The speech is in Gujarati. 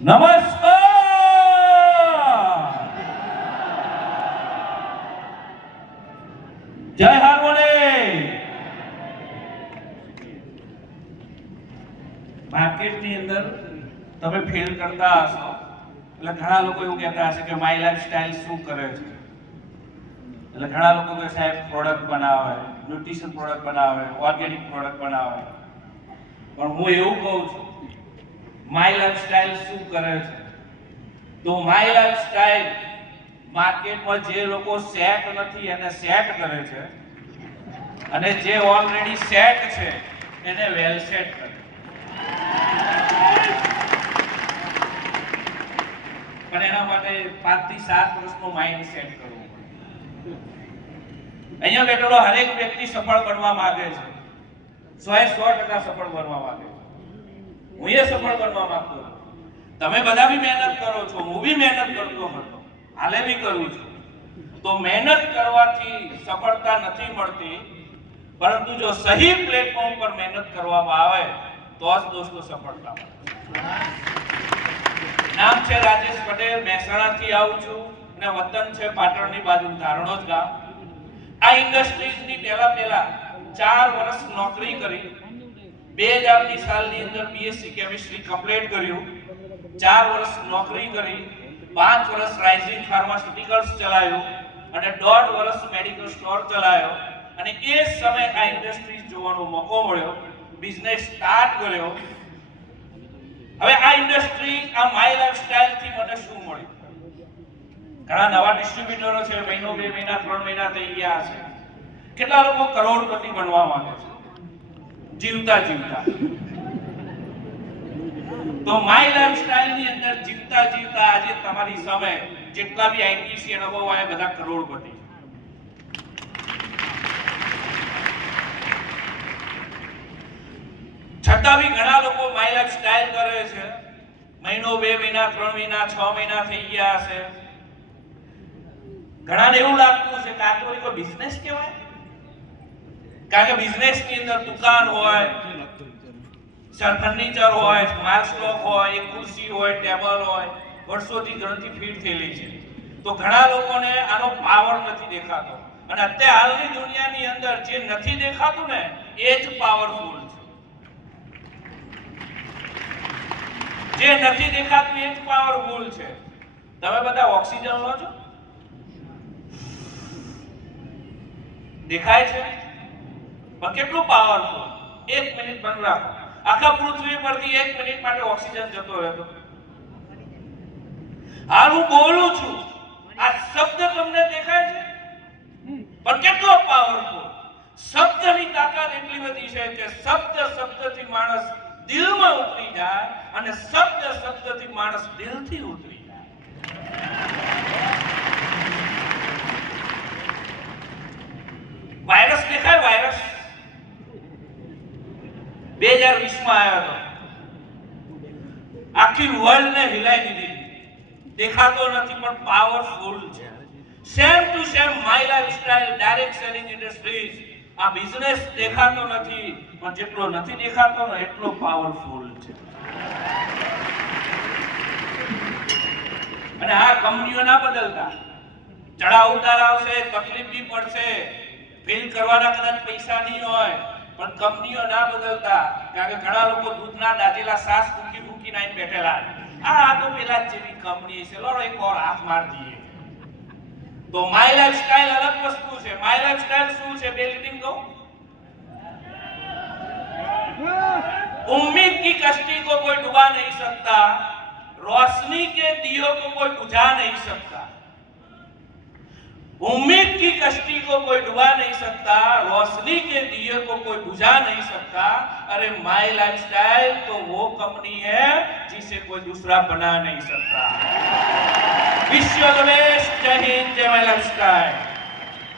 નમસ્કાર. જય હાર્મોની. માર્કેટની અંદર તમે ફીલ કરતા હશો એટલે ઘણા લોકો એવું કહેતા હશે કે માય લાઈફ સ્ટાઈલ શું કરે છે. એટલે ઘણા લોકો કે સાહેબ પ્રોડક્ટ બનાવે, ન્યુટ્રિશન પ્રોડક્ટ બનાવે, ઓર્ગેનિક પ્રોડક્ટ બનાવે. પણ હું એવું કહું છું, માય લાઈફ સ્ટાઈલ શું કરે છે? તો માય લાઈફ સ્ટાઈલ માર્કેટમાં જે લોકો સેટ નથી એને સેટ કરે છે, અને જે ઓલરેડી સેટ છે એને વેલ સેટ કરે. પણ એના માટે 5 થી 7 વર્ષનો માઇન્ડ સેટ કરવો પડે. અહીંયા બેઠેલો હરેક વ્યક્તિ સફળ બનવા માંગે છે, 100% સફળ બનવા માંગે છે. હું એ સફળ બનવા માંગતો છું. તમે બધા બી મહેનત કરો છો, હું બી મહેનત કરતો હતો, હાલે બી કરું છું. તો મહેનત કરવાથી સફળતા નથી મળતી, પરંતુ જો સહી પ્લેટફોર્મ પર મહેનત કરવામાં આવે તો જ દોસ્તો સફળતા મળે. નામ છે રાજેશ પટેલ, મહેસાણાથી આવું છું અને વતન છે પાટણની બાજુ ધારણોજ ગામ. આ ઇન્ડસ્ટ્રીઝની પહેલા 4 વર્ષ નોકરી કરી, 2000ની સાલની અંદર બીએસસી કેમિસ્ટ્રી કમ્પ્લીટ કર્યું, 4 વર્ષ નોકરી કરી, 5 વર્ષ રાઇઝિંગ ફાર્માસ્યુટિકલ્સ ચલાવ્યું અને 1.5 વર્ષ મેડિકલ સ્ટોર ચલાવ્યો. અને એ સમયે આ ઇન્ડસ્ટ્રીઝ જોવાનો મોકો મળ્યો, બિઝનેસ સ્ટાર્ટ કર્યો. હવે આ ઇન્ડસ્ટ્રી, આ માય લાઈફ સ્ટાઈલ થી મને શું મળ્યું? ઘણા નવા ડિસ્ટ્રીબ્યુટરો છે, મહિનો 2 મહિના 3 મહિના થઈ ગયા છે. કેટલા લોકો કરોડપતિ બનવા માંગે છે જીવતા. તો માય લાઈફ સ્ટાઈલ ની અંદર જીવતા આજે તમારી સામે જેટલા બી આઈટીસી અનુભવ આવે બધા કરોડપતિ. છતાં બી ઘણા લોકો માય લાઈફ સ્ટાઈલ કરે છે. મહિનો 2 મહિના 3 મહિના 6 મહિના થઈ ગયા હશે. ઘણાને એવું લાગતું છે કે આ તો કોઈ બિઝનેસ કહેવાય, કારણ કે બિઝનેસ ની અંદર દુકાન હોય, ફર્નિચર હોય, માલ સ્ટોક હોય, એક ખુરશી હોય, ટેબલ હોય, વર્ષોથી ગણતરી ફીટ થયેલી છે. તો ઘણા લોકોને આનો પાવર નથી દેખાતો, અને અત્યારે હાલની દુનિયાની અંદર જે નથી દેખાતું ને એ જ પાવરફુલ છે. જે નથી દેખાતું એ જ પાવરફુલ છે. તમે બધા ઓક્સિજન લો છો, દેખાય છે, પણ કેટલું પાવરફુલ. 1 મિનિટ બંધ રાખો, આખા પૃથ્વી પરથી 1 મિનિટ માટે ઓક્સિજન જતો રહેતો. હાલ હું બોલું છું, આ શબ્દ તમને દેખાય છે, પણ કેટલો પાવરફુલ. શબ્દની તાકાત એટલી બધી છે કે શબ્દથી માણસ દિલમાં ઉતરી જાય, અને શબ્દથી માણસ દિલથી ઉતરી જાય. વાયરસ દેખાય? વાયરસ 2020માં આવ્યો હતો, આખી વર્લ્ડ ને હિલાઈ દીધી. દેખાતો નથી પણ પાવરફુલ છે. Same to same my lifestyle, direct selling industries. આ બિઝનેસ દેખાતો નથી, પણ જેટલો નથી દેખાતો ને એટલો પાવરફુલ છે. અને આ કંપનીઓ ના બદલતા, ચડાવ ઉતાર આવશે, તકલીફ બી પડશે, ફેલ કરવાના કદાચ પૈસા નહીં હોય, પણ કંપનીઓ ના બદલતા. કારણ કે ઘણા લોકો દૂધના દાજેલા સાસ ફૂકી નાઈને બેઠેલા, આ તો પેલા જ જેવી કંપની છે, લોડો એક ઓર હાથ માર દઈએ. તો માય લાઈફ સ્ટાઈલ અલગ વસ્તુ છે. માય લાઈફ સ્ટાઈલ શું છે? બે લીટીમ કહું. उम्मीद की कश्ती को कोई डुबा नहीं सकता, रोशनी के दियों को कोई बुझा नहीं सकता. उम्मीद की कश्ती को कोई डुबा नहीं सकता, रोशनी के दिए को कोई बुझा नहीं सकता. अरे माय लाइफ स्टाइल तो वो कंपनी है जिसे कोई दूसरा बना नहीं सकता. विश्व द बेस्ट. जय हिंद, जय माय लाइफ स्टाइल.